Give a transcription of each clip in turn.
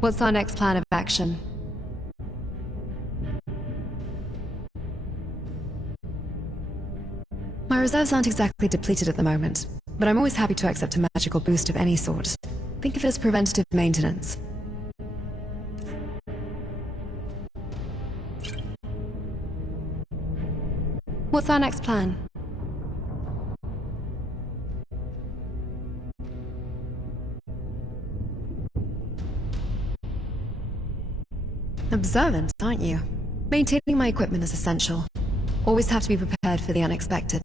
What's our next plan of action? My reserves aren't exactly depleted at the moment, but I'm always happy to accept a magical boost of any sort. Think of it as preventative maintenance. What's our next plan? Observant, aren't you? Maintaining my equipment is essential. Always have to be prepared for the unexpected.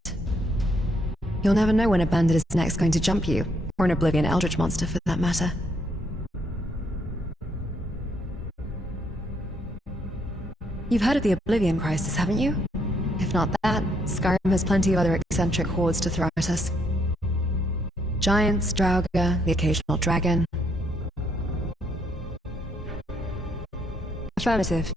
You'll never know when a bandit is next going to jump you, or an Oblivion Eldritch monster for that matter. You've heard of the Oblivion Crisis, haven't you? If not that, Skyrim has plenty of other eccentric hordes to throw at us. Giants, Draugr, the occasional dragon. Affirmative.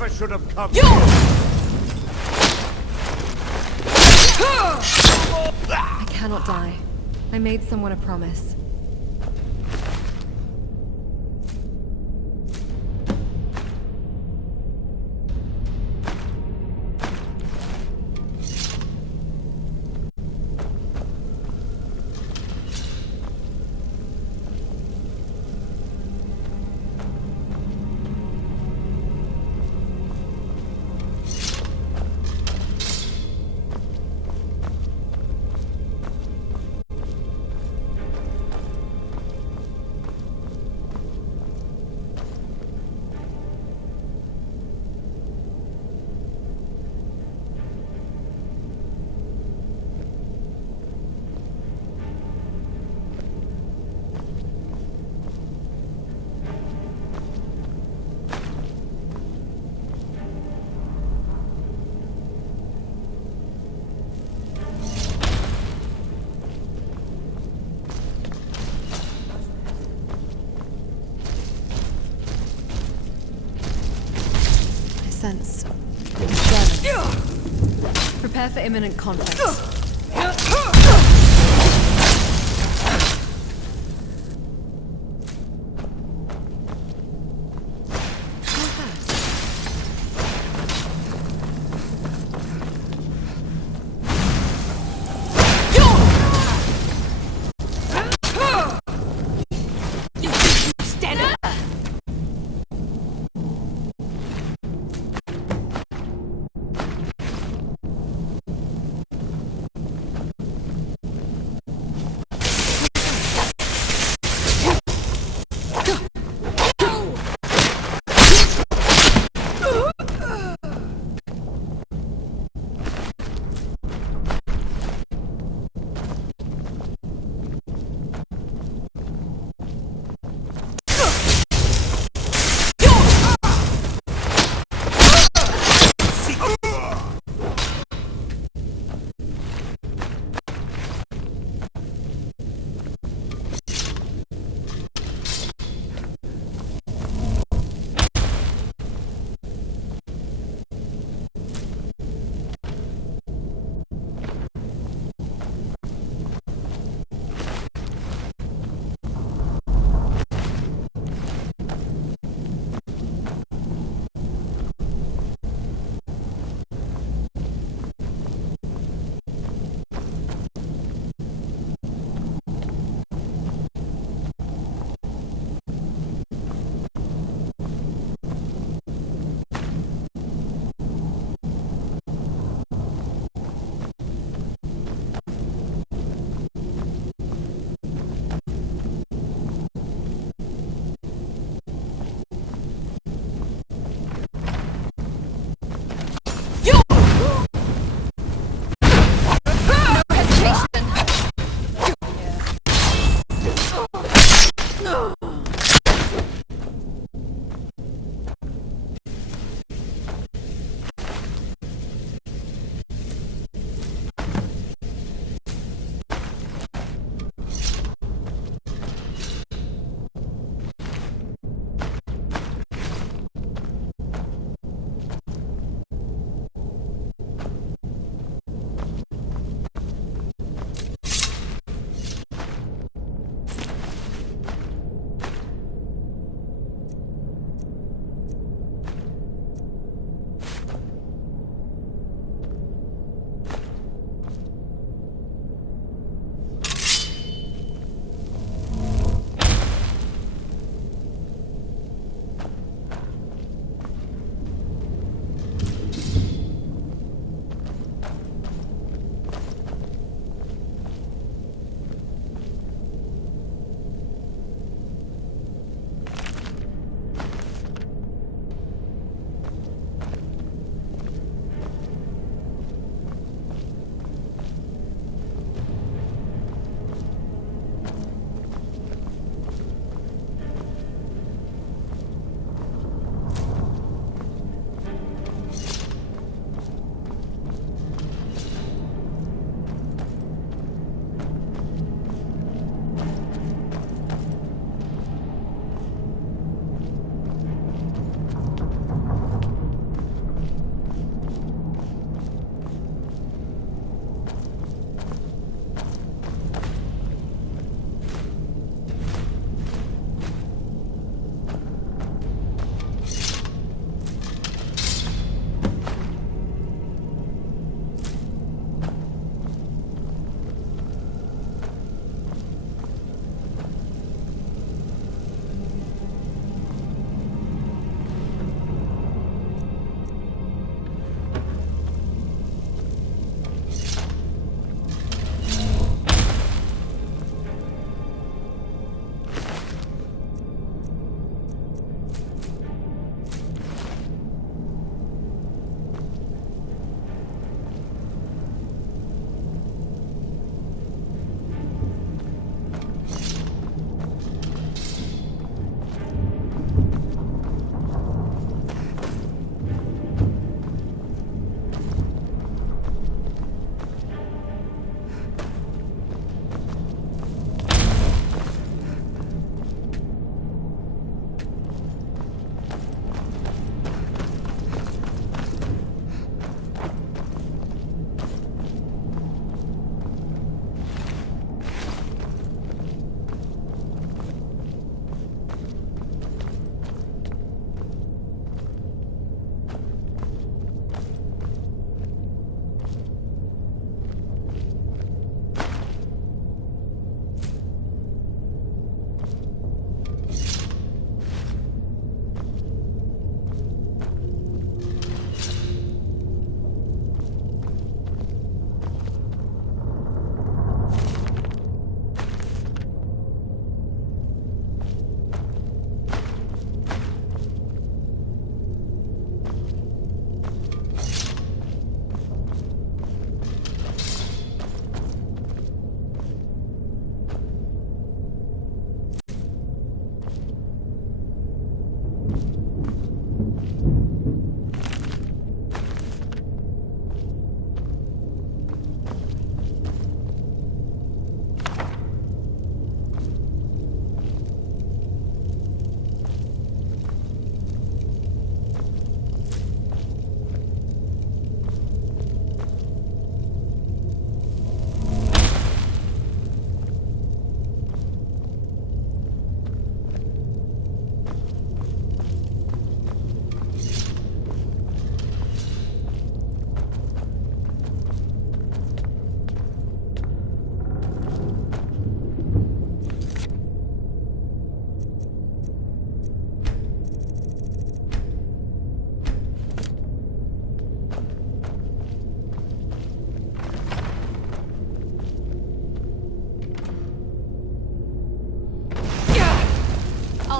never should have come. I cannot die. I made someone a promise. Sense disturbance. Prepare for imminent conflict.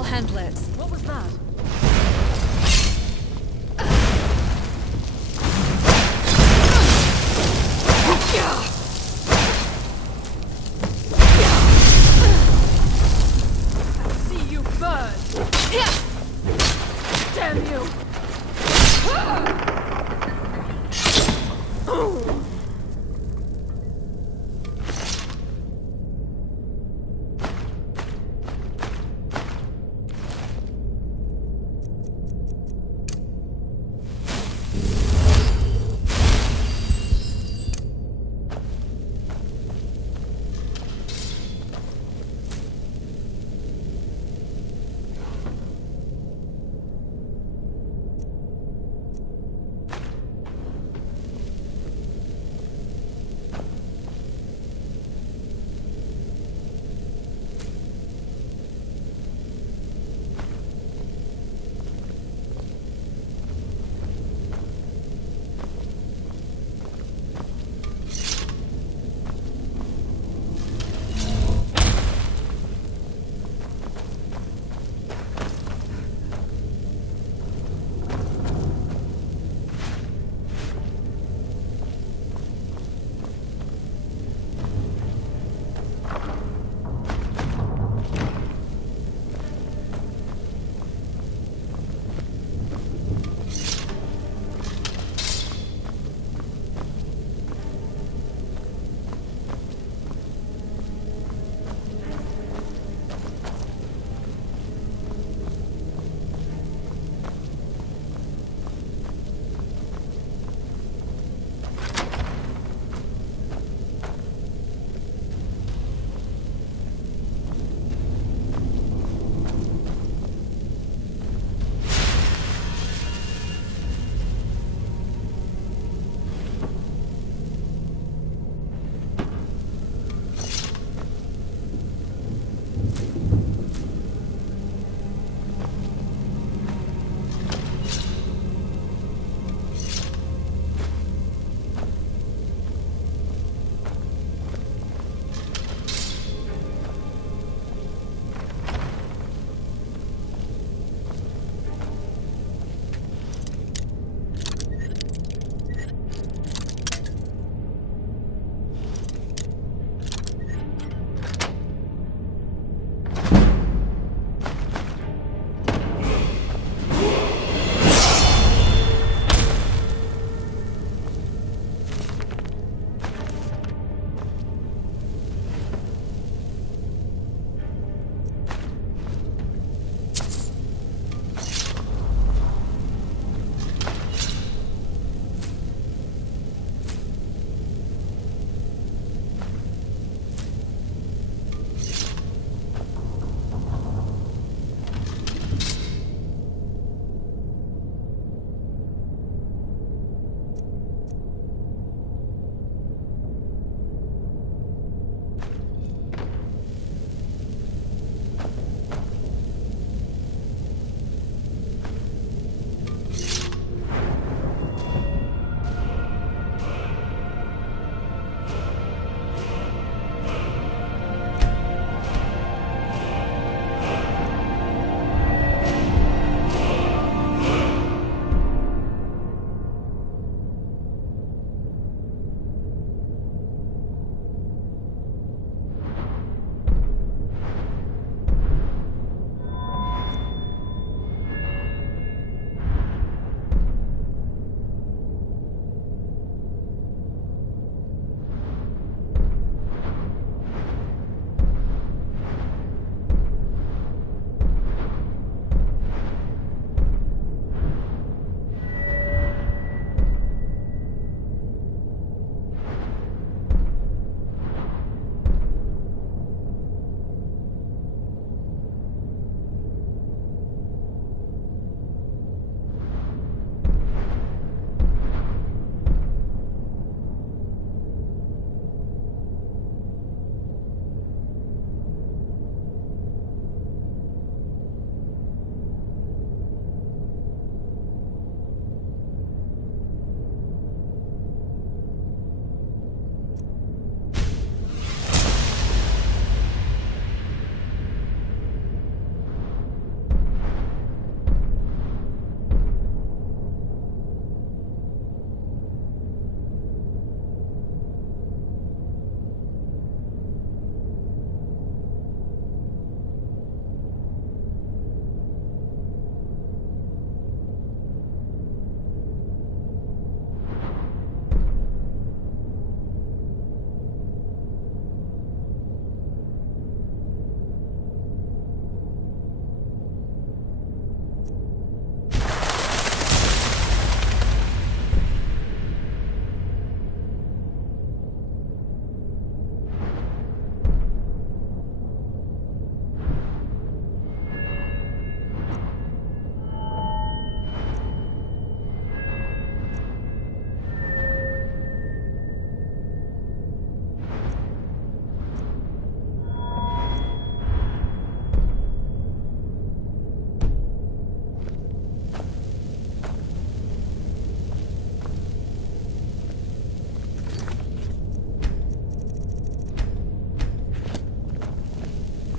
I'll handle it. What was that? See you burn! Damn you!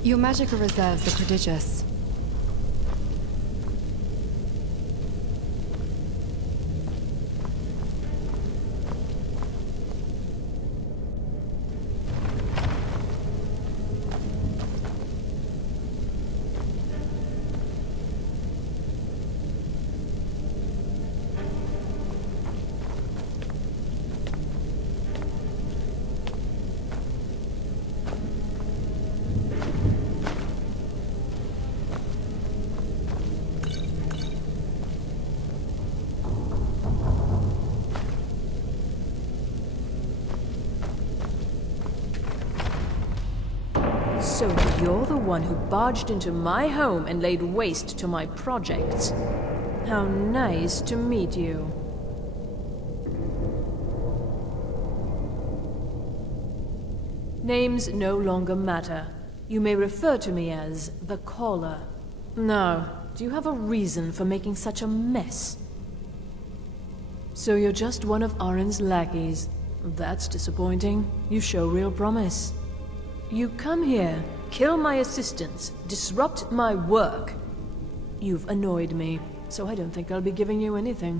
Your magical reserves are prodigious. So you're the one who barged into my home and laid waste to my projects. How nice to meet you. Names no longer matter. You may refer to me as the Caller. Now, do you have a reason for making such a mess? So you're just one of Arin's lackeys. That's disappointing. You show real promise. You come here, kill my assistants, disrupt my work. You've annoyed me, so I don't think I'll be giving you anything.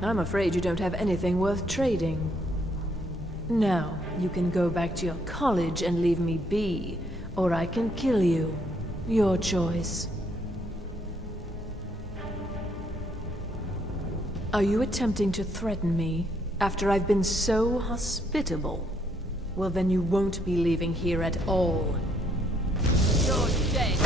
I'm afraid you don't have anything worth trading. Now, you can go back to your college and leave me be, or I can kill you. Your choice. Are you attempting to threaten me after I've been so hospitable? Well, then you won't be leaving here at all. You're dead.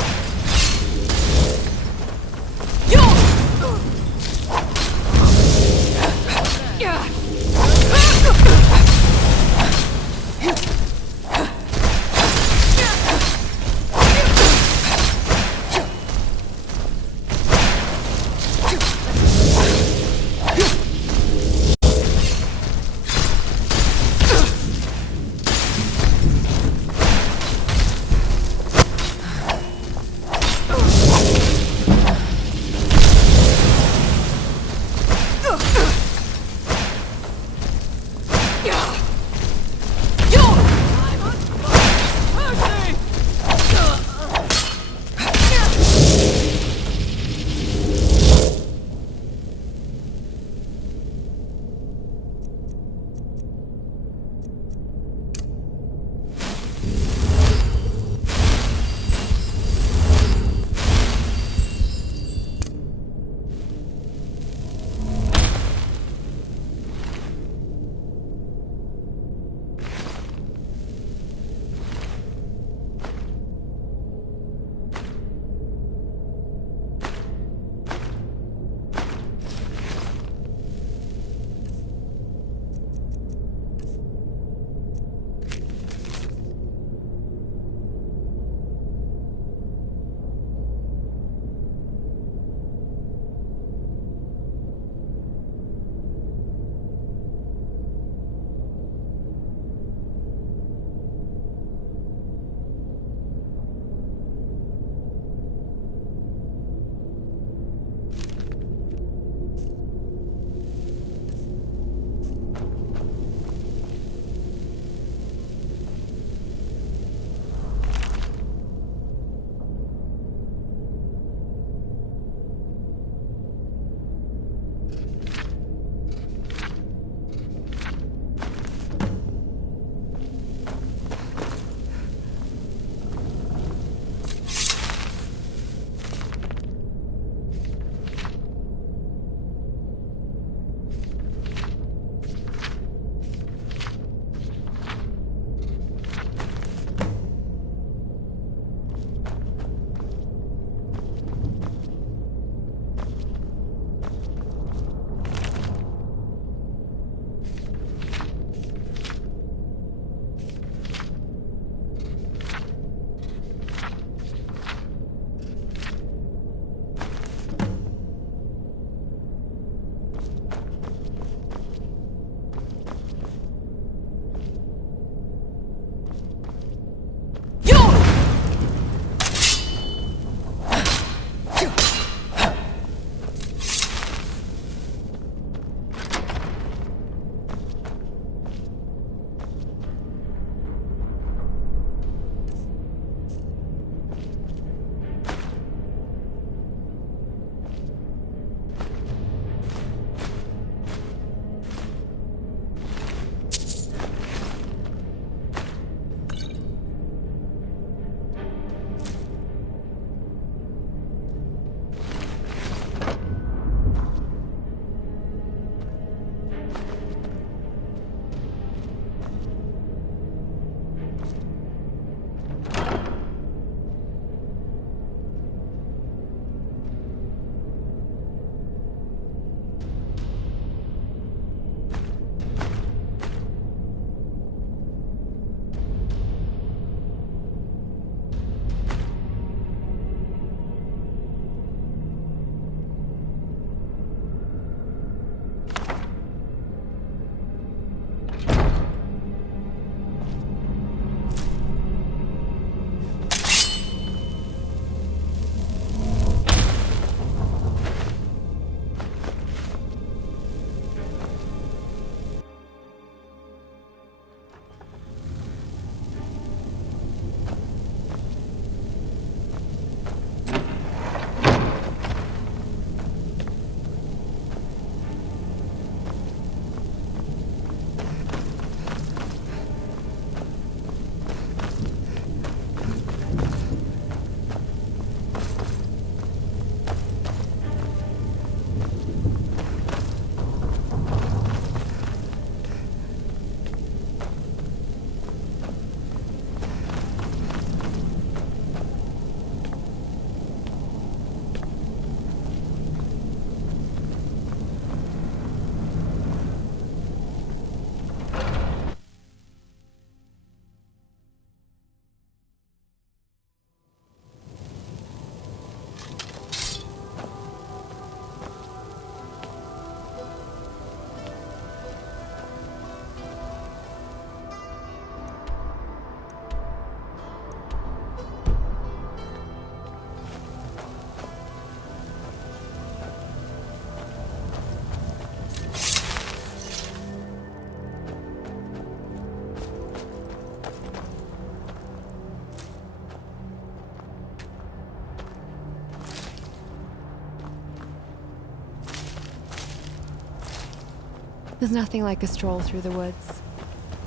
There's nothing like a stroll through the woods.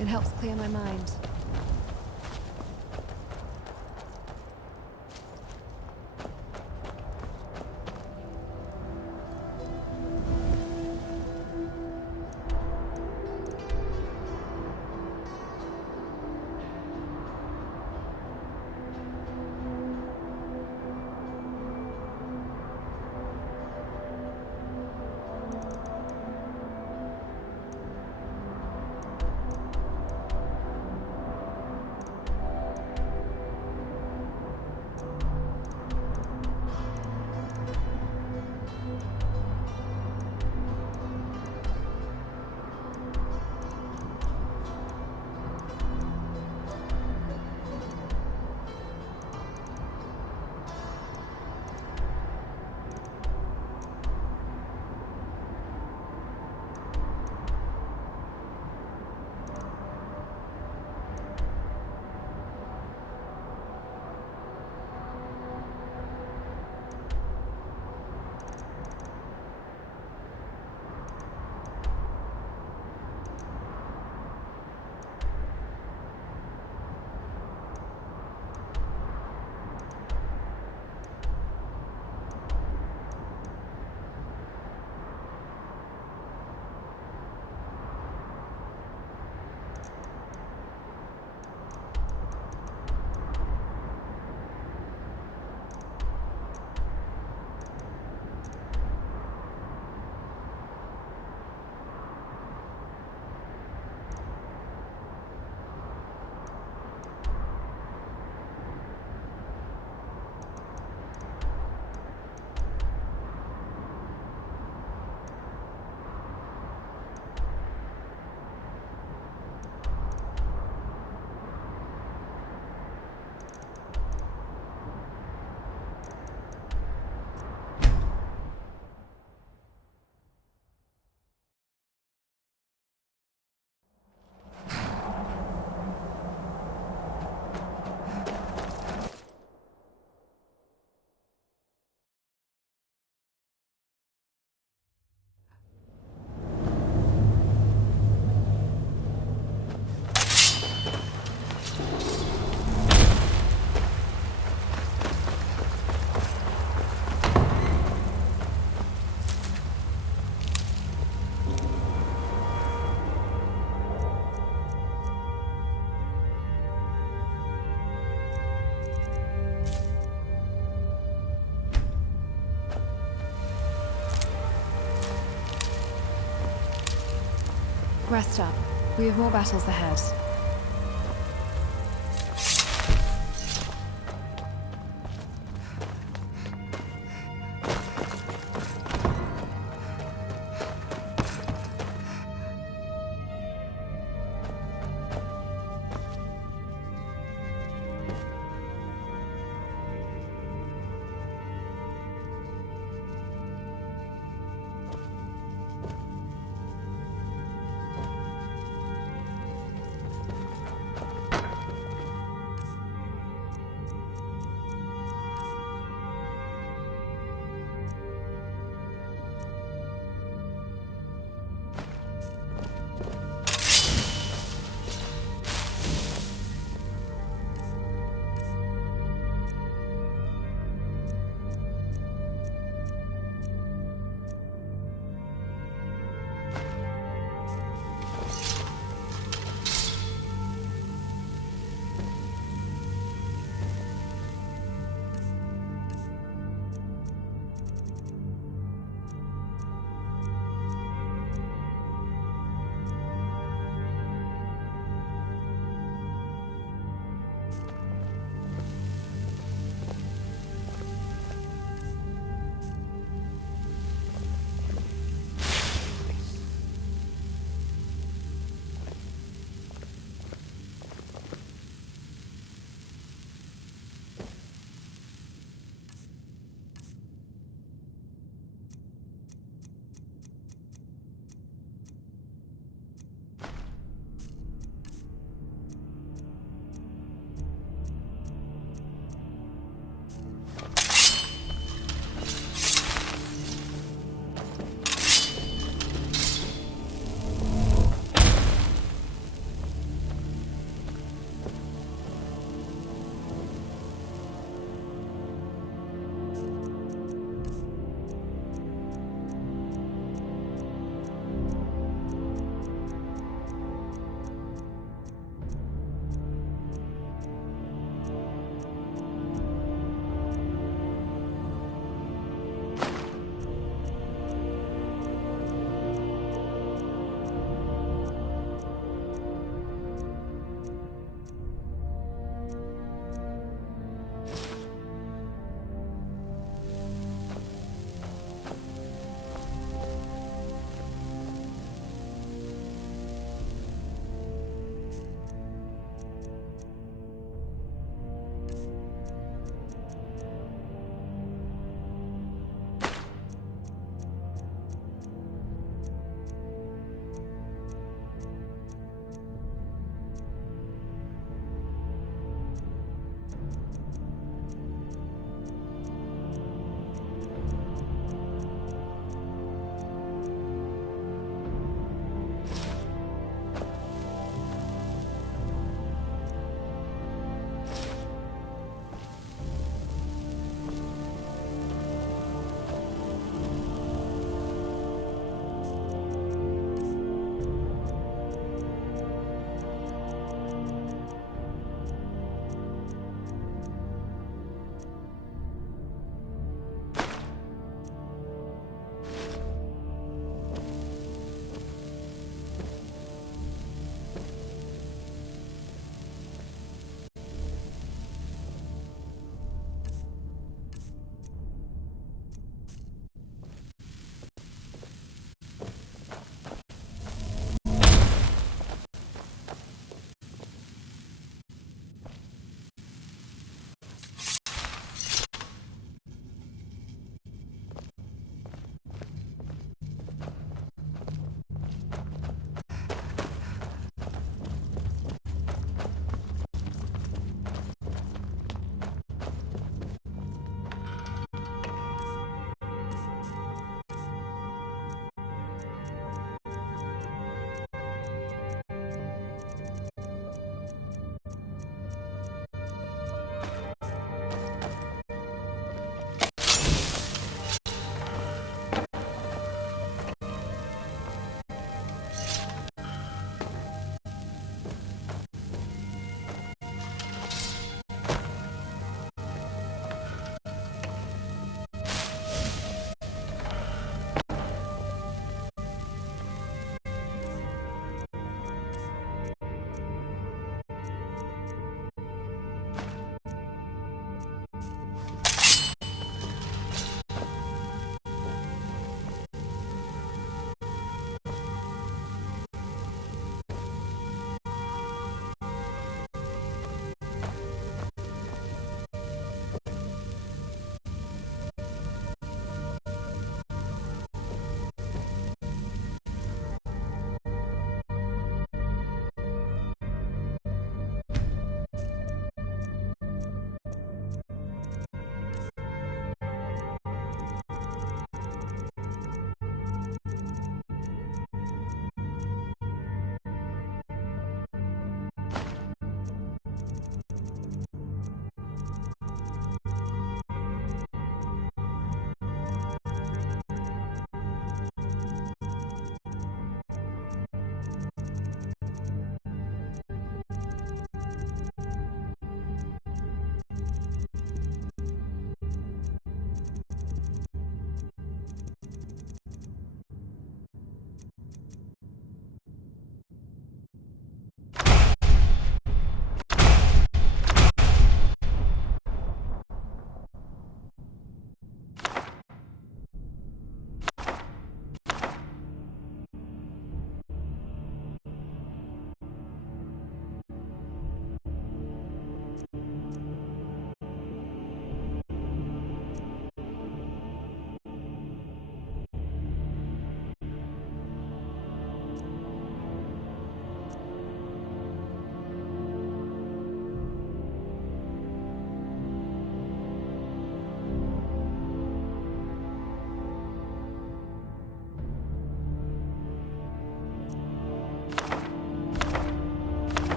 It helps clear my mind. Rest up. We have more battles ahead.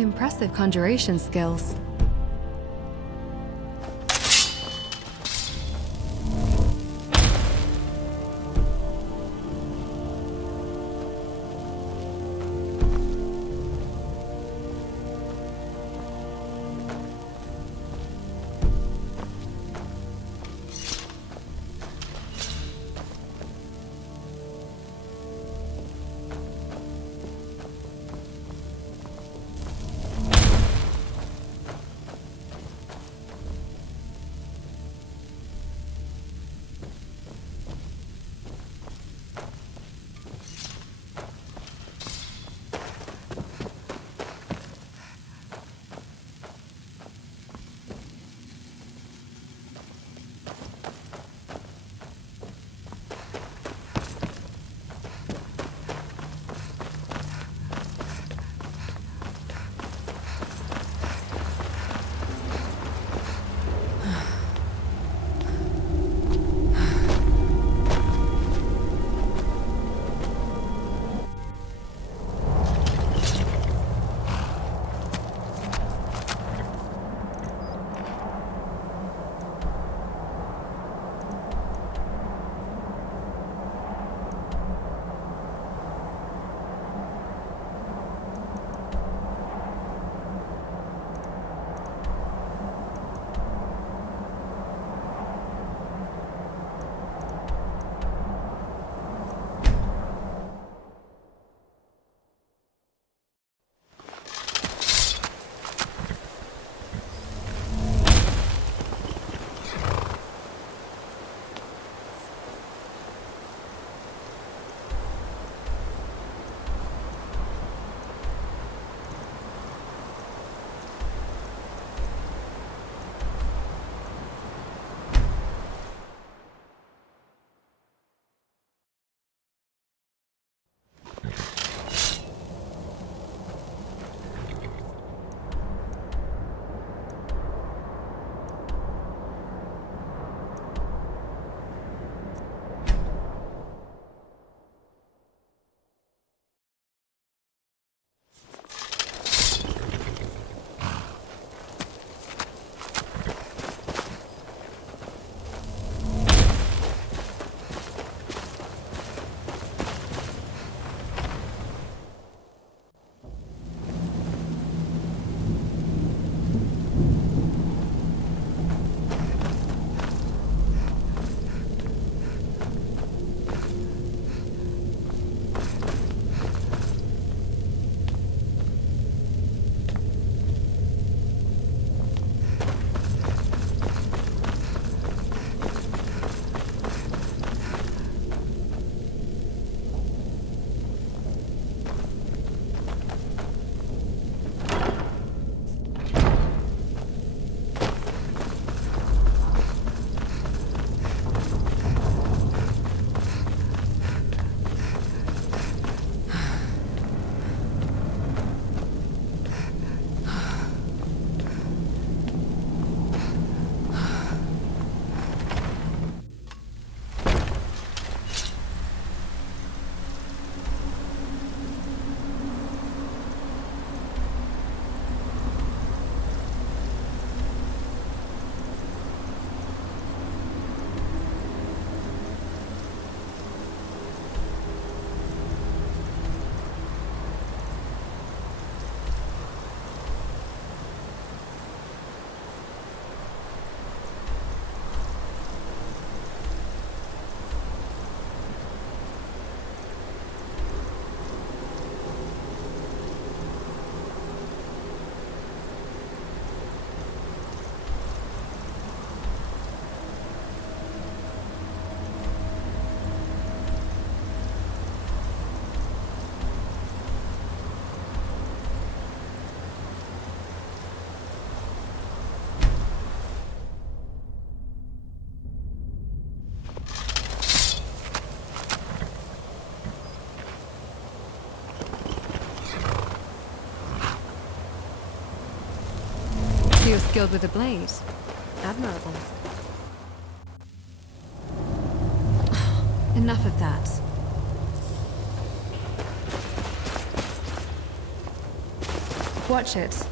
Impressive conjuration skills. You're skilled with a blade. Admirable. Enough of that. Watch it.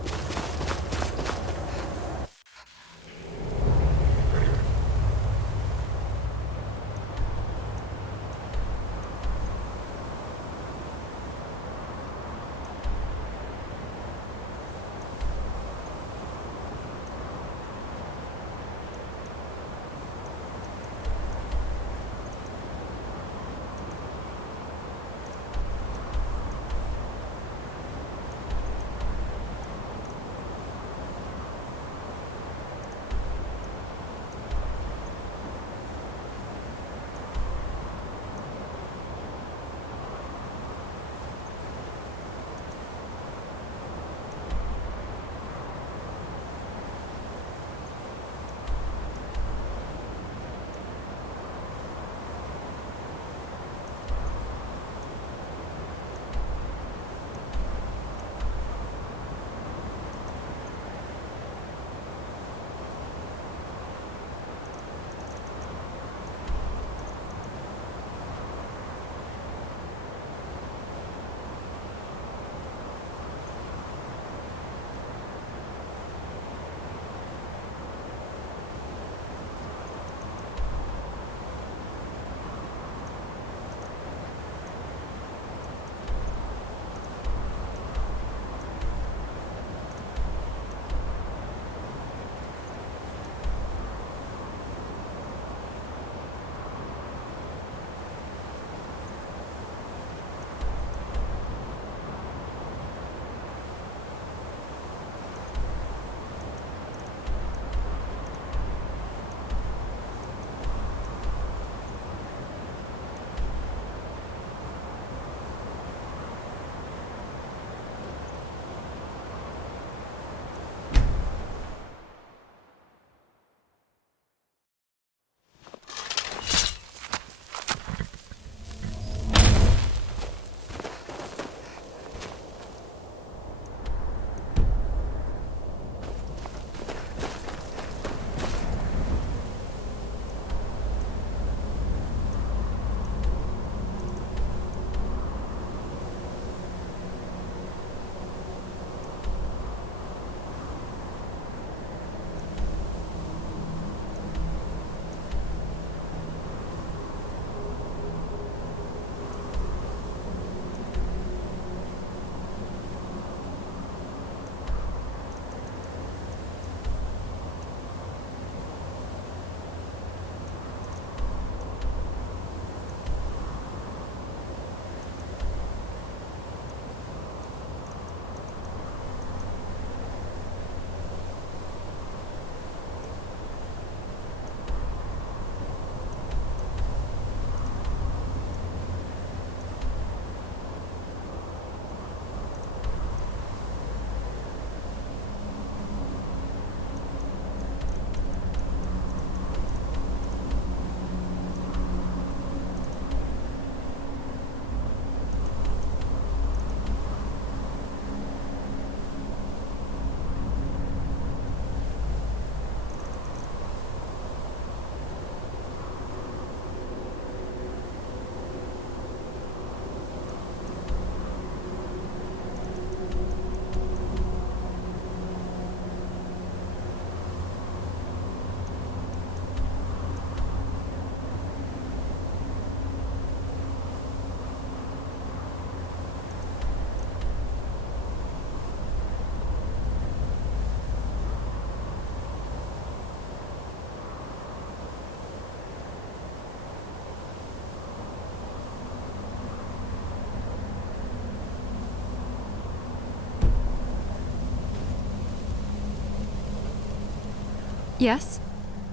Yes?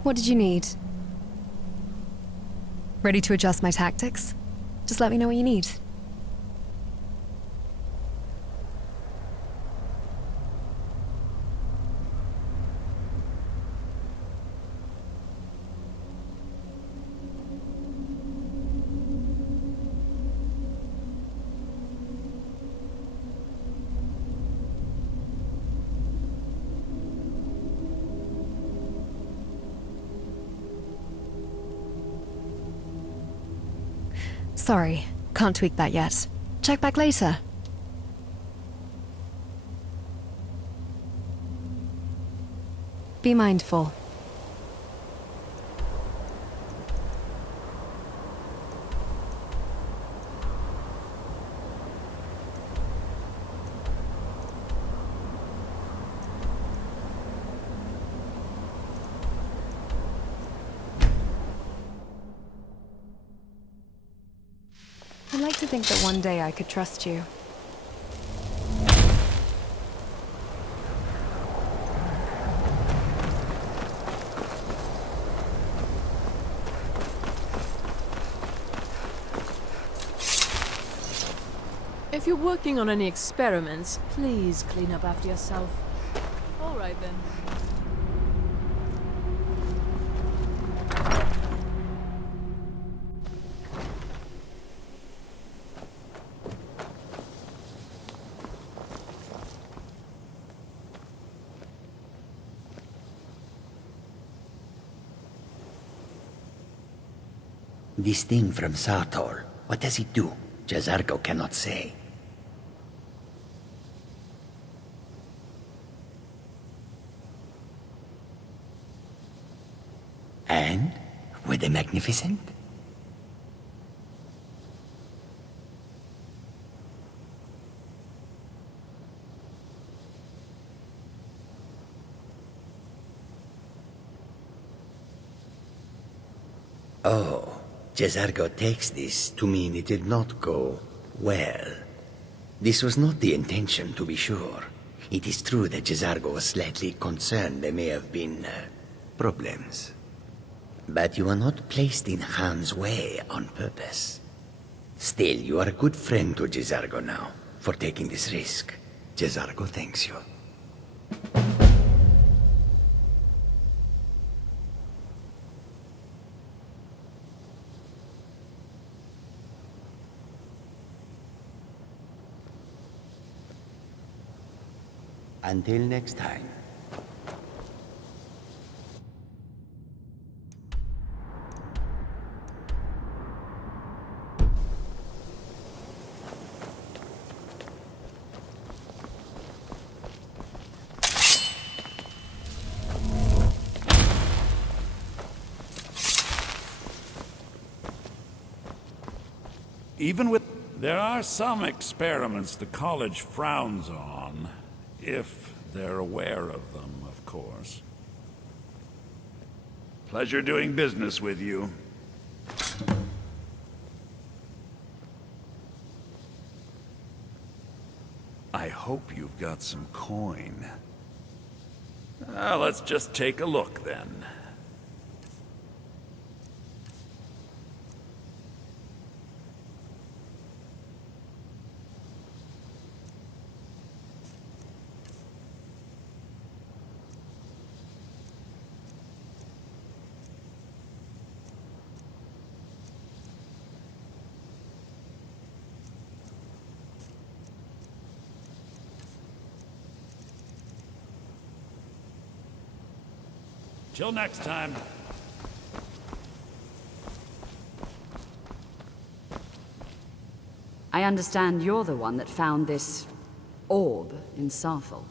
What did you need? Ready to adjust my tactics? Just let me know what you need. Sorry, can't tweak that yet. Check back later. Be mindful. I'd like to think that one day I could trust you. If you're working on any experiments, please clean up after yourself. All right then. This thing from Sartor, what does it do? Jazargo cannot say. And? Were they magnificent? Oh, Jazargo takes this to mean it did not go well. This was not the intention, to be sure. It is true that Jazargo was slightly concerned there may have been problems. But you are not placed in harm's way on purpose. Still, you are a good friend to Jazargo now, for taking this risk. Jazargo thanks you. Until next time. There are some experiments the college frowns on, if they're aware of them, of course. Pleasure doing business with you. I hope you've got some coin. Let's just take a look then. Till next time. I understand you're the one that found this orb in Sarthal.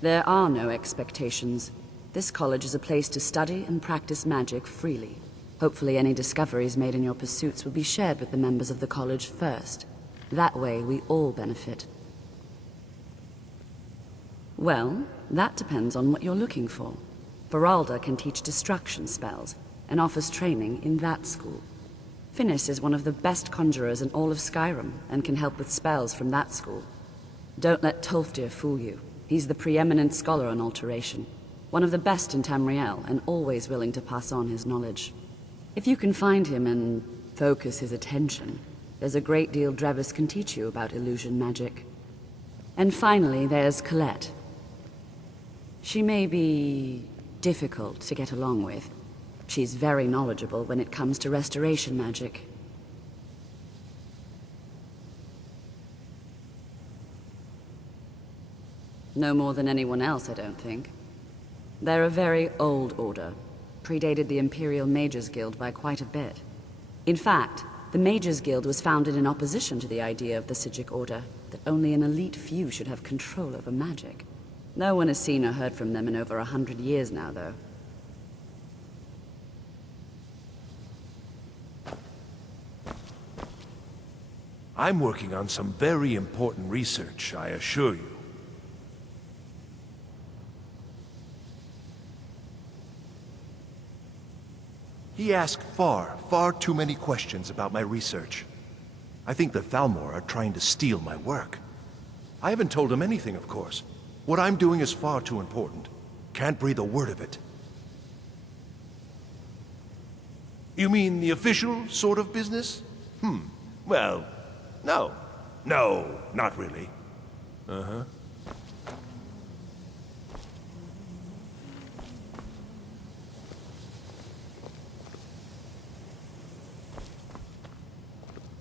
There are no expectations. This college is a place to study and practice magic freely. Hopefully any discoveries made in your pursuits will be shared with the members of the college first. That way we all benefit. Well, that depends on what you're looking for. Feralda can teach destruction spells, and offers training in that school. Finis is one of the best conjurers in all of Skyrim, and can help with spells from that school. Don't let Tolfdir fool you. He's the preeminent scholar on alteration, one of the best in Tamriel, and always willing to pass on his knowledge. If you can find him and focus his attention, there's a great deal Drevis can teach you about illusion magic. And finally, there's Colette. She may be difficult to get along with. She's very knowledgeable when it comes to restoration magic. No more than anyone else, I don't think. They're a very old order, predated the Imperial Mages Guild by quite a bit. In fact, The Mages Guild was founded in opposition to the idea of the Psijic Order, that only an elite few should have control over magic. No one has seen or heard from them in over 100 years now, though. I'm working on some very important research, I assure you. He asked far too many questions about my research. I think the Thalmor are trying to steal my work. I haven't told him anything, of course. What I'm doing is far too important. Can't breathe a word of it. You mean the official sort of business? Well, no. No, not really. Uh-huh.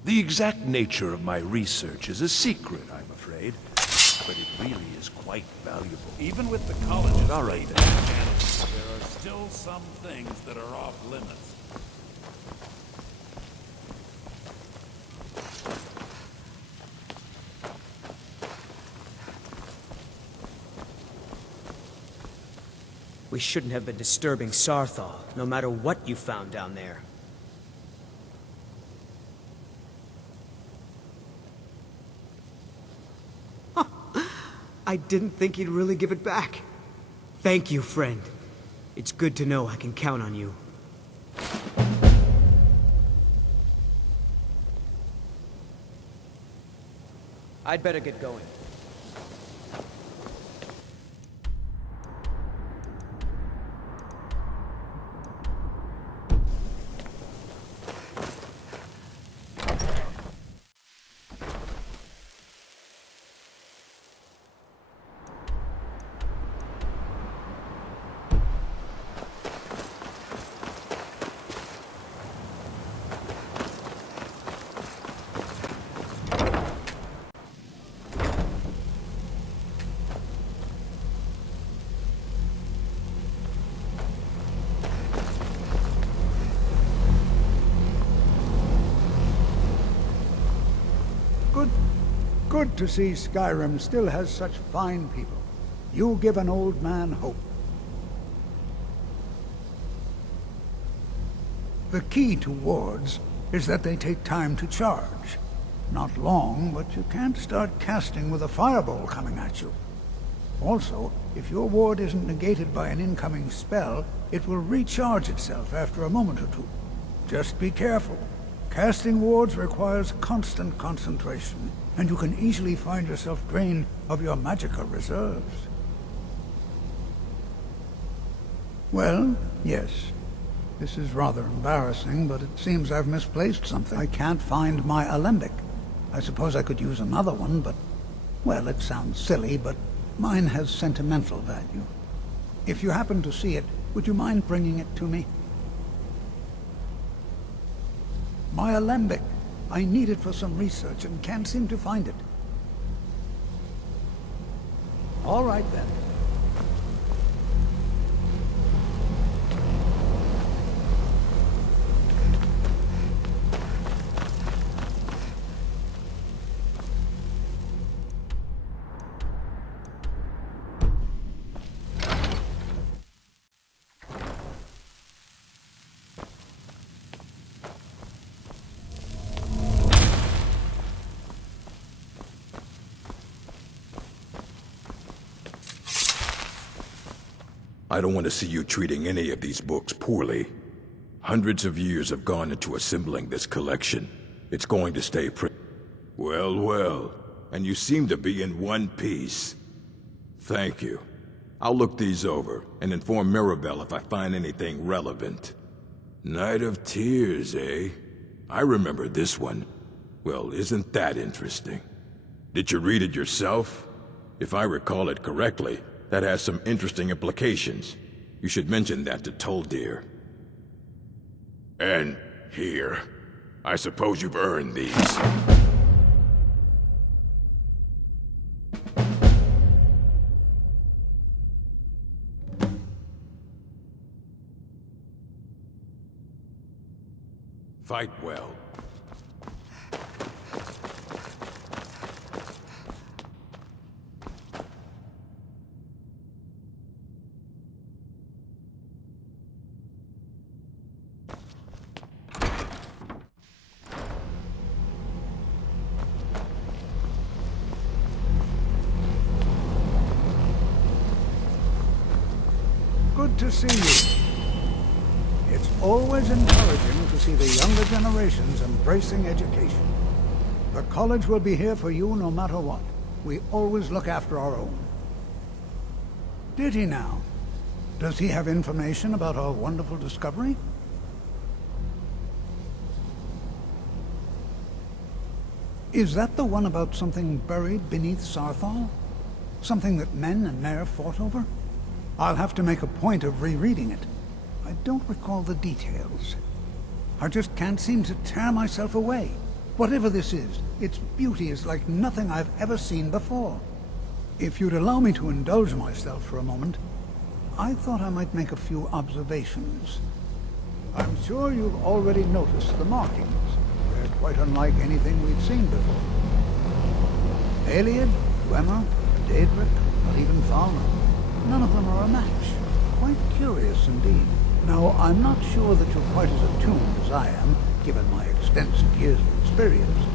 The exact nature of my research is a secret, I'm afraid. But it really is quite valuable. Even with the college's All right, great then. advances, there are still some things that are off limits. We shouldn't have been disturbing Sarthal, no matter what you found down there. I didn't think he'd really give it back. Thank you, friend. It's good to know I can count on you. I'd better get going. Good to see Skyrim still has such fine people. You give an old man hope. The key to wards is that they take time to charge. Not long, but you can't start casting with a fireball coming at you. Also, if your ward isn't negated by an incoming spell, it will recharge itself after a moment or two. Just be careful. Casting wards requires constant concentration, and you can easily find yourself drained of your magicka reserves. Well, yes. This is rather embarrassing, but it seems I've misplaced something. I can't find my alembic. I suppose I could use another one, but... well, it sounds silly, but mine has sentimental value. If you happen to see it, would you mind bringing it to me? My alembic. I need it for some research and can't seem to find it. All right, then. I don't want to see you treating any of these books poorly. Hundreds of years have gone into assembling this collection. It's going to stay Well, well. And you seem to be in one piece. Thank you. I'll look these over and inform Mirabelle if I find anything relevant. Night of Tears, eh? I remember this one. Well, isn't that interesting? Did you read it yourself? If I recall it correctly, that has some interesting implications. You should mention that to Toldir. And here. I suppose you've earned these. Fight well. to see you. It's always encouraging to see the younger generations embracing education. The college will be here for you no matter what. We always look after our own. Did he now? Does he have information about our wonderful discovery? Is that the one about something buried beneath Sarthal? Something that men and Mare fought over? I'll have to make a point of rereading it. I don't recall the details. I just can't seem to tear myself away. Whatever this is, its beauty is like nothing I've ever seen before. If you'd allow me to indulge myself for a moment, I thought I might make a few observations. I'm sure you've already noticed the markings. They're quite unlike anything we've seen before. Aliad, Dwemer, Daedric, not even Thalna. None of them are a match. Quite curious indeed. Now, I'm not sure that you're quite as attuned as I am, given my extensive years of experience,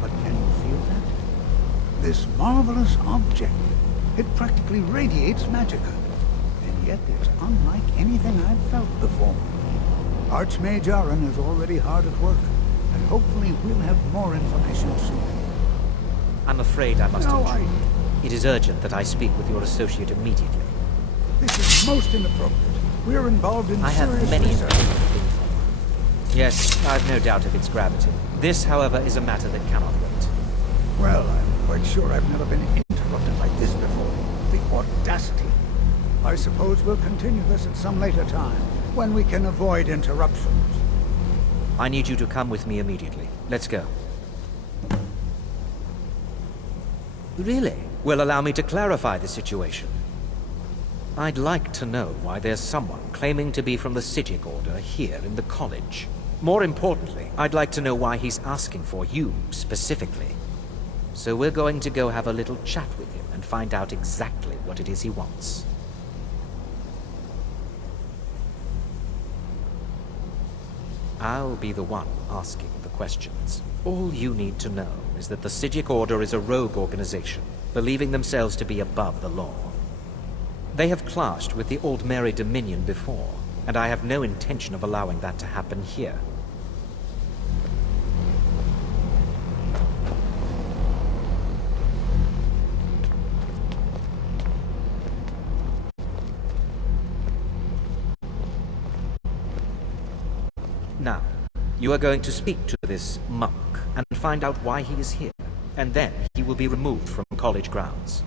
but can you feel that? This marvelous object, it practically radiates magicka, and yet it's unlike anything I've felt before. Archmage Aaron is already hard at work, and hopefully we'll have more information soon. I'm afraid I must intrude. It is urgent that I speak with your associate immediately. This is most inappropriate. We're involved in I have serious many research. Yes, I've no doubt of its gravity. This, however, is a matter that cannot wait. Well, I'm quite sure I've never been interrupted like this before. The audacity. I suppose we'll continue this at some later time, when we can avoid interruptions. I need you to come with me immediately. Let's go. Really? Well, allow me to clarify the situation. I'd like to know why there's someone claiming to be from the Psijic Order here in the college. More importantly, I'd like to know why he's asking for you, specifically. So we're going to go have a little chat with him and find out exactly what it is he wants. I'll be the one asking the questions. All you need to know is that the Psijic Order is a rogue organization, believing themselves to be above the law. They have clashed with the Old Mary Dominion before, and I have no intention of allowing that to happen here. Now, you are going to speak to this monk and find out why he is here, and then he will be removed from college grounds.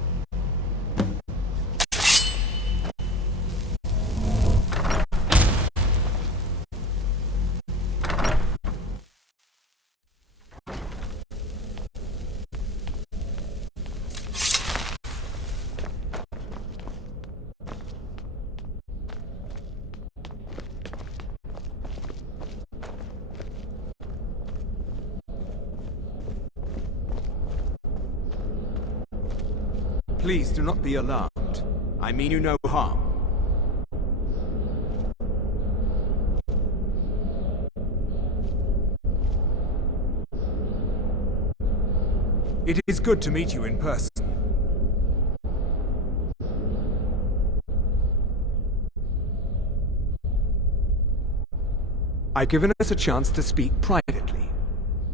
Please do not be alarmed. I mean you no harm. It is good to meet you in person. I've given us a chance to speak privately,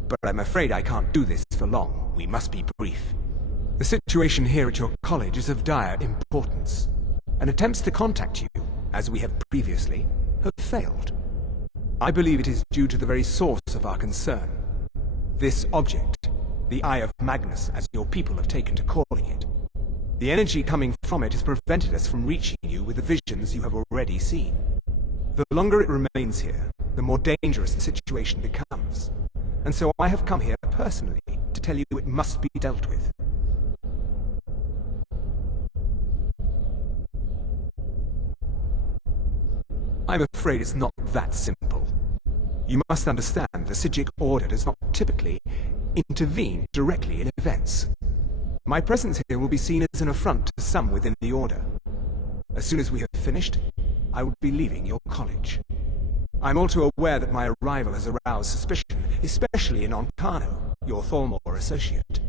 but I'm afraid I can't do this for long. We must be brief. The situation here at your college is of dire importance, and attempts to contact you, as we have previously, have failed. I believe it is due to the very source of our concern. This object, the Eye of Magnus, as your people have taken to calling it. The energy coming from it has prevented us from reaching you with the visions you have already seen. The longer it remains here, the more dangerous the situation becomes. And so I have come here personally to tell you it must be dealt with. I'm afraid it's not that simple. You must understand the Psijic Order does not typically intervene directly in events. My presence here will be seen as an affront to some within the Order. As soon as we have finished, I will be leaving your college. I'm all too aware that my arrival has aroused suspicion, especially in Oncano, your Thalmor associate.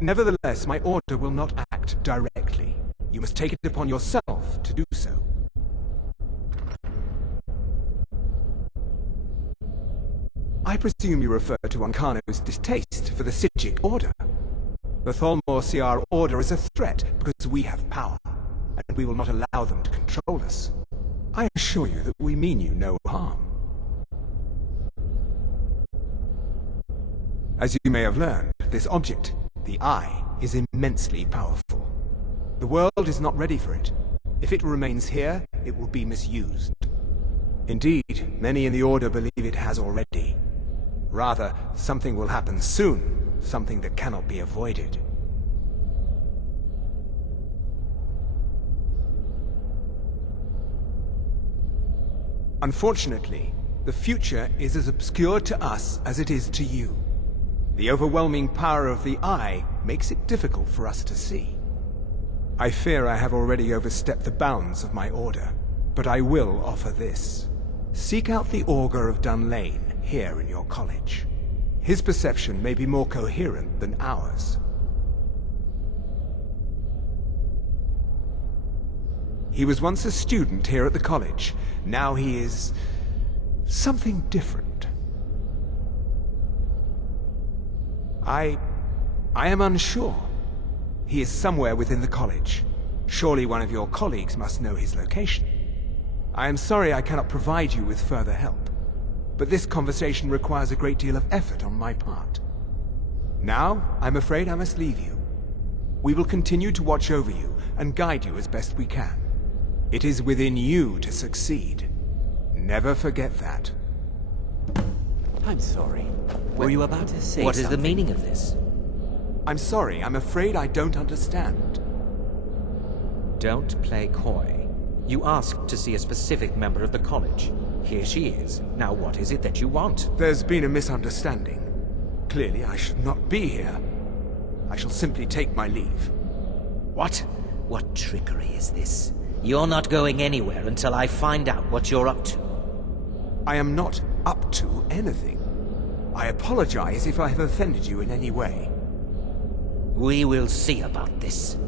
Nevertheless, my Order will not act directly. You must take it upon yourself to do so. I presume you refer to Ankano's distaste for the Sijic Order. The Thalmor see our order as a threat because we have power, and we will not allow them to control us. I assure you that we mean you no harm. As you may have learned, this object, the Eye, is immensely powerful. The world is not ready for it. If it remains here, it will be misused. Indeed, many in the Order believe it has already. Rather, something will happen soon, something that cannot be avoided. Unfortunately, the future is as obscure to us as it is to you. The overwhelming power of the Eye makes it difficult for us to see. I fear I have already overstepped the bounds of my order, but I will offer this. Seek out the Augur of Dunlane here in your college. His perception may be more coherent than ours. He was once a student here at the college. Now he is something different. I am unsure. He is somewhere within the college. Surely one of your colleagues must know his location. I am sorry I cannot provide you with further help, but this conversation requires a great deal of effort on my part. Now, I'm afraid I must leave you. We will continue to watch over you and guide you as best we can. It is within you to succeed. Never forget that. I'm sorry. Were you about to say What something? is the meaning of this? I'm sorry, I'm afraid I don't understand. Don't play coy. You asked to see a specific member of the college. Here she is. Now what is it that you want? There's been a misunderstanding. Clearly I should not be here. I shall simply take my leave. What? What trickery is this? You're not going anywhere until I find out what you're up to. I am not up to anything. I apologize if I have offended you in any way. We will see about this.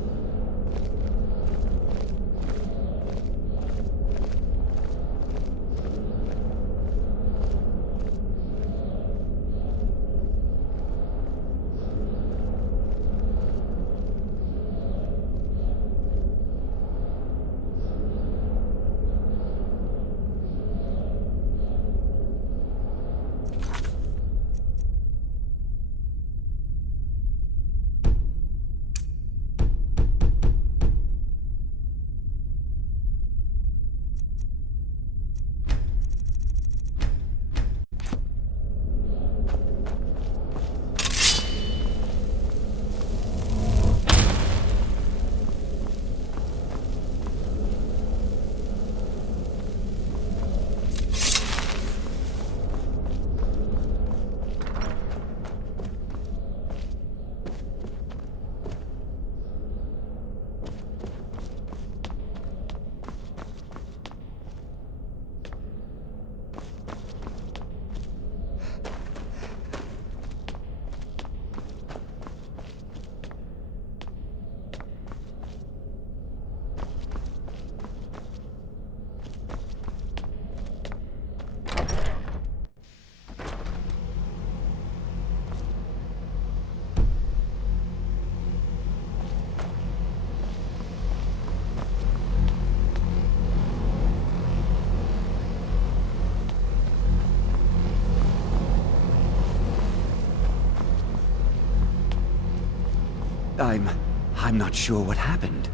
I'm not sure what happened.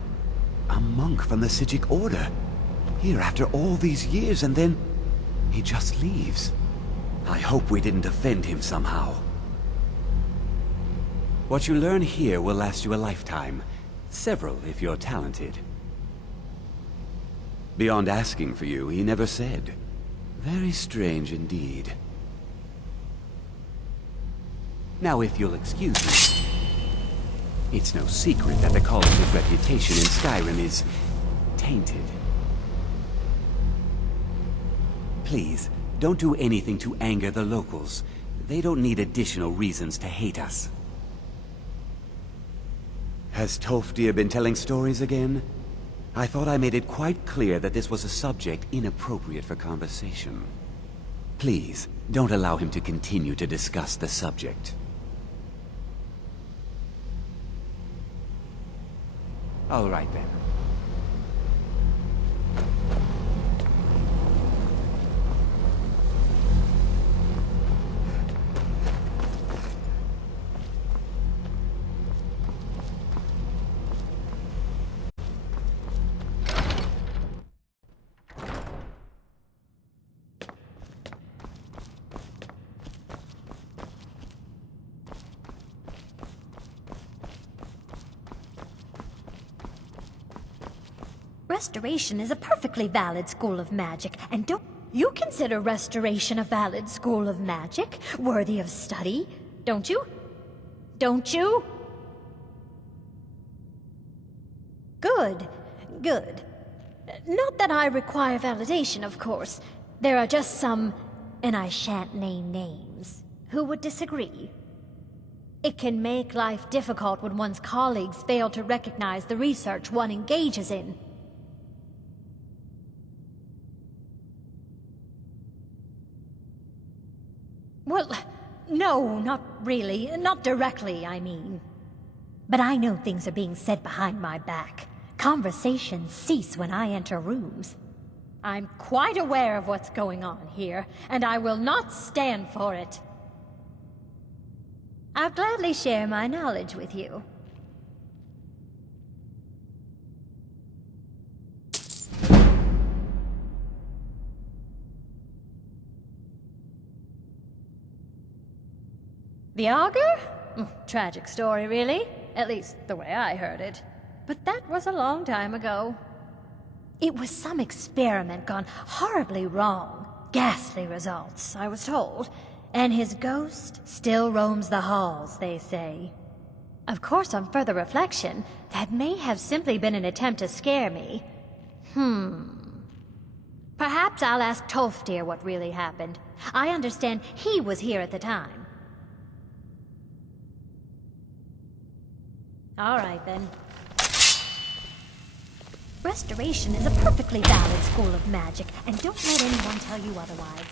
A monk from the Sijic Order. Here after all these years, and then he just leaves. I hope we didn't offend him somehow. What you learn here will last you a lifetime. Several, if you're talented. Beyond asking for you, he never said. Very strange indeed. Now, if you'll excuse me. It's no secret that the college's reputation in Skyrim is tainted. Please, don't do anything to anger the locals. They don't need additional reasons to hate us. Has Tofdir been telling stories again? I thought I made it quite clear that this was a subject inappropriate for conversation. Please, don't allow him to continue to discuss the subject. All right then. Restoration is a perfectly valid school of magic, and don't you consider Restoration a valid school of magic, worthy of study? Don't you? Don't you? Good, good. Not that I require validation, of course. There are just some, and I shan't name names, who would disagree. It can make life difficult when one's colleagues fail to recognize the research one engages in. Well, no, not really. Not directly, I mean. But I know things are being said behind my back. Conversations cease when I enter rooms. I'm quite aware of what's going on here, and I will not stand for it. I'll gladly share my knowledge with you. The augur? Tragic story, really. At least, the way I heard it. But that was a long time ago. It was some experiment gone horribly wrong. Ghastly results, I was told. And his ghost still roams the halls, they say. Of course, on further reflection, that may have simply been an attempt to scare me. Perhaps I'll ask Tolfdir what really happened. I understand he was here at the time. All right, then. Restoration is a perfectly valid school of magic, and don't let anyone tell you otherwise.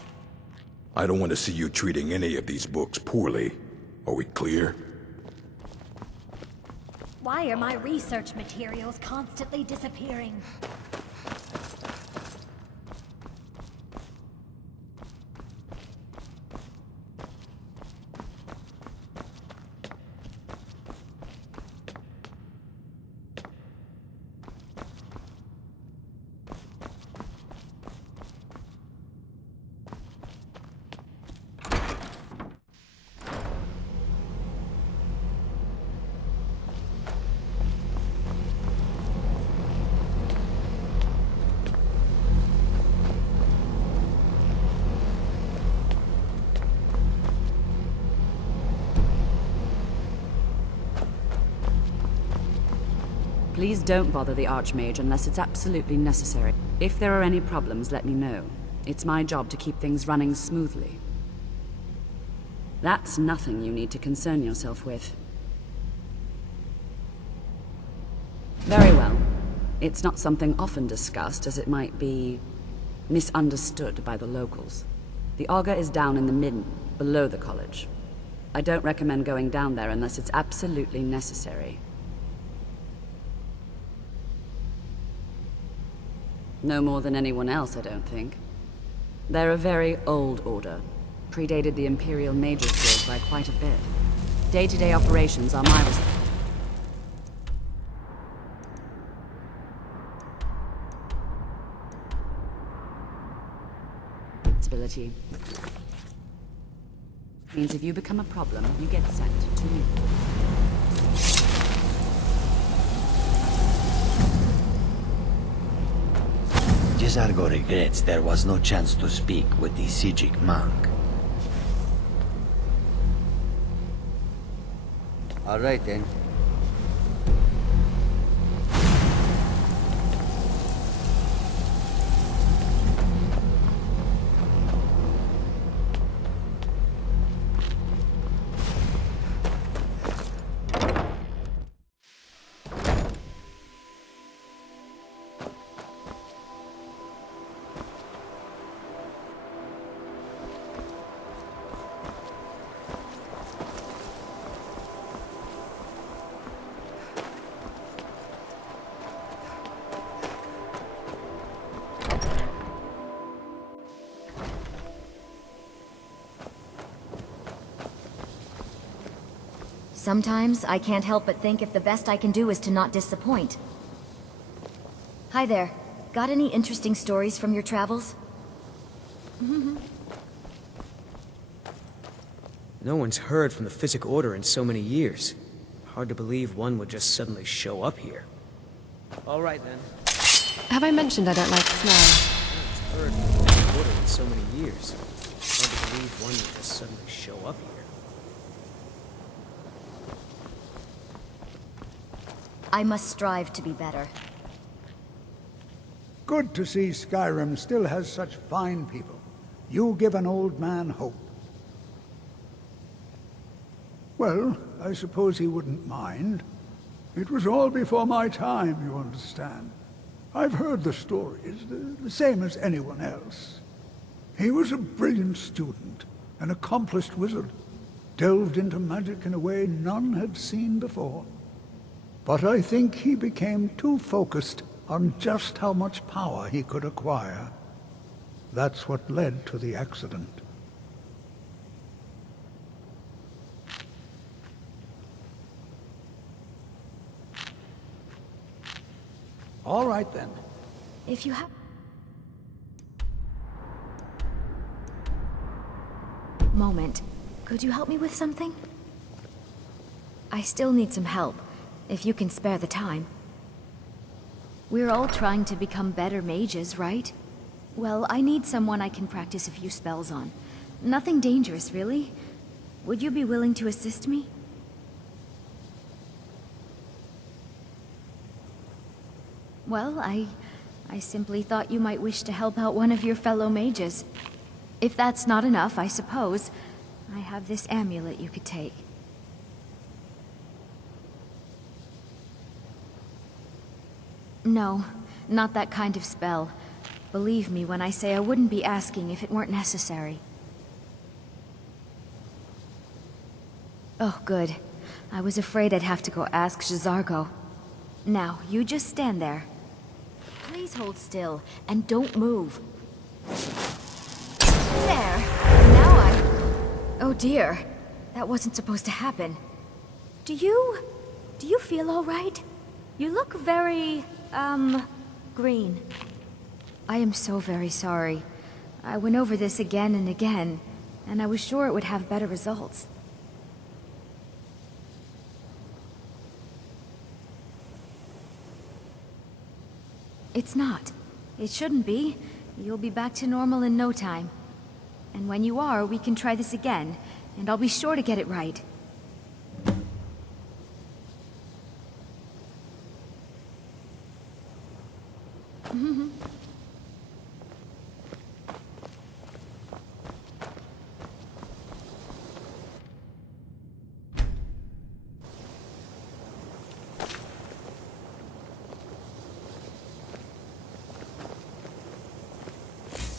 I don't want to see you treating any of these books poorly. Are we clear? Why are my research materials constantly disappearing? Please don't bother the Archmage unless it's absolutely necessary. If there are any problems, let me know. It's my job to keep things running smoothly. That's nothing you need to concern yourself with. Very well. It's not something often discussed, as it might be misunderstood by the locals. The augur is down in the mid, below the college. I don't recommend going down there unless it's absolutely necessary. No more than anyone else, I don't think. They're a very old order. Predated the Imperial Mages Guild by quite a bit. Day-to-day operations are my responsibility. Means if you become a problem, you get sent to me. Jezargo regrets there was no chance to speak with the Sijic monk. All right then. Sometimes I can't help but think if the best I can do is to not disappoint. Hi there. Got any interesting stories from your travels? No one's heard from the Physic Order in so many years. Hard to believe one would just suddenly show up here. All right, then. Have I mentioned I don't like smell? No one's heard from the Physic Order in so many years. Hard to believe one would just suddenly show up here. I must strive to be better. Good to see Skyrim still has such fine people. You give an old man hope. Well, I suppose he wouldn't mind. It was all before my time, you understand. I've heard the stories, the same as anyone else. He was a brilliant student, an accomplished wizard, delved into magic in a way none had seen before. But I think he became too focused on just how much power he could acquire. That's what led to the accident. All right, then. If you have... Moment. Could you help me with something? I still need some help, if you can spare the time. We're all trying to become better mages, right? Well, I need someone I can practice a few spells on. Nothing dangerous, really. Would you be willing to assist me? Well, I simply thought you might wish to help out one of your fellow mages. If that's not enough, I suppose, I have this amulet you could take. No, not that kind of spell. Believe me when I say I wouldn't be asking if it weren't necessary. Oh, good. I was afraid I'd have to go ask J'zargo. Now, you just stand there. Please hold still, and don't move. There! Now Oh dear. That wasn't supposed to happen. Do you feel all right? You look very, green. I am so very sorry. I went over this again and again, and I was sure it would have better results. It's not. It shouldn't be. You'll be back to normal in no time. And when you are, we can try this again, and I'll be sure to get it right.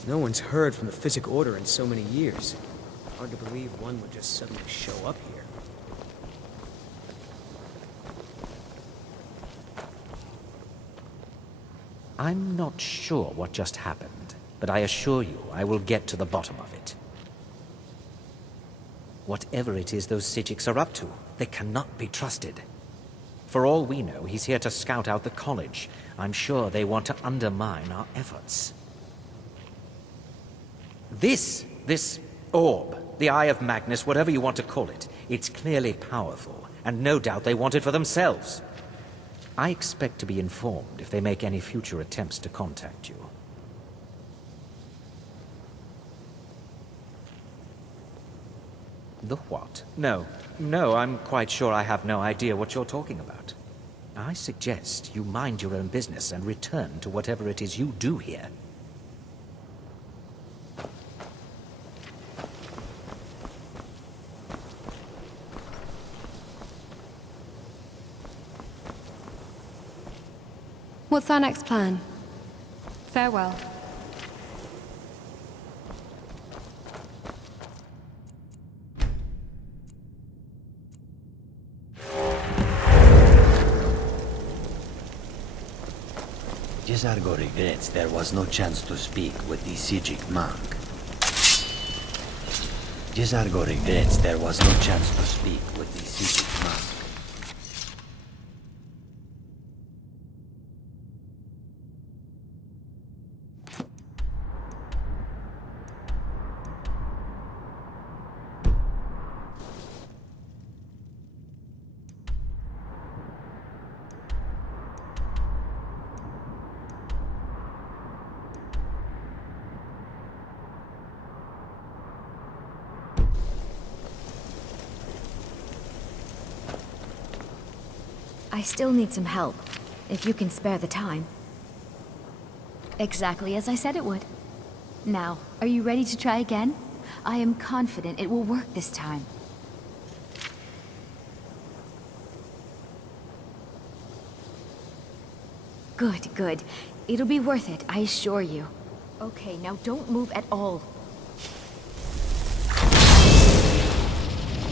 No one's heard from the Physic Order in so many years. Hard to believe one would just suddenly show up here. I'm not sure what just happened, but I assure you I will get to the bottom of it. Whatever it is those Psijics are up to, they cannot be trusted. For all we know, he's here to scout out the college. I'm sure they want to undermine our efforts. This orb, the Eye of Magnus, whatever you want to call it, it's clearly powerful, and no doubt they want it for themselves. I expect to be informed if they make any future attempts to contact you. The what? No, I'm quite sure I have no idea what you're talking about. I suggest you mind your own business and return to whatever it is you do here. What's our next plan? Farewell. J'zargo regrets there was no chance to speak with the Psijic monk. J'zargo regrets there was no chance to speak with the Physic mask. I still need some help, if you can spare the time. Exactly as I said it would. Now, are you ready to try again? I am confident it will work this time. Good, good. It'll be worth it, I assure you. Okay, now don't move at all.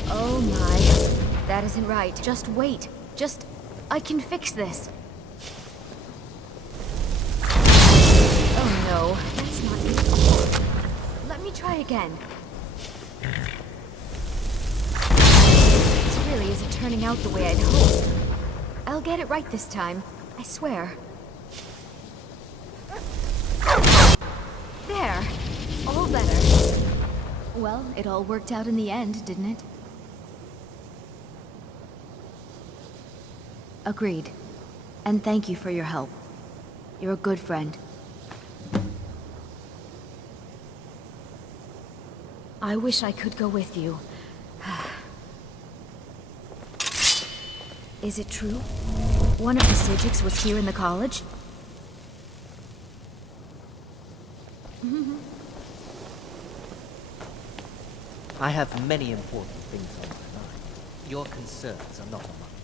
Oh my. That isn't right. Just wait. I can fix this. Oh no, that's not it at all. Let me try again. This really isn't turning out the way I'd hoped. I'll get it right this time, I swear. There. All better. Well, it all worked out in the end, didn't it? Agreed. And thank you for your help. You're a good friend. I wish I could go with you. Is it true? One of the Psijics was here in the college? I have many important things on my mind. Your concerns are not among them.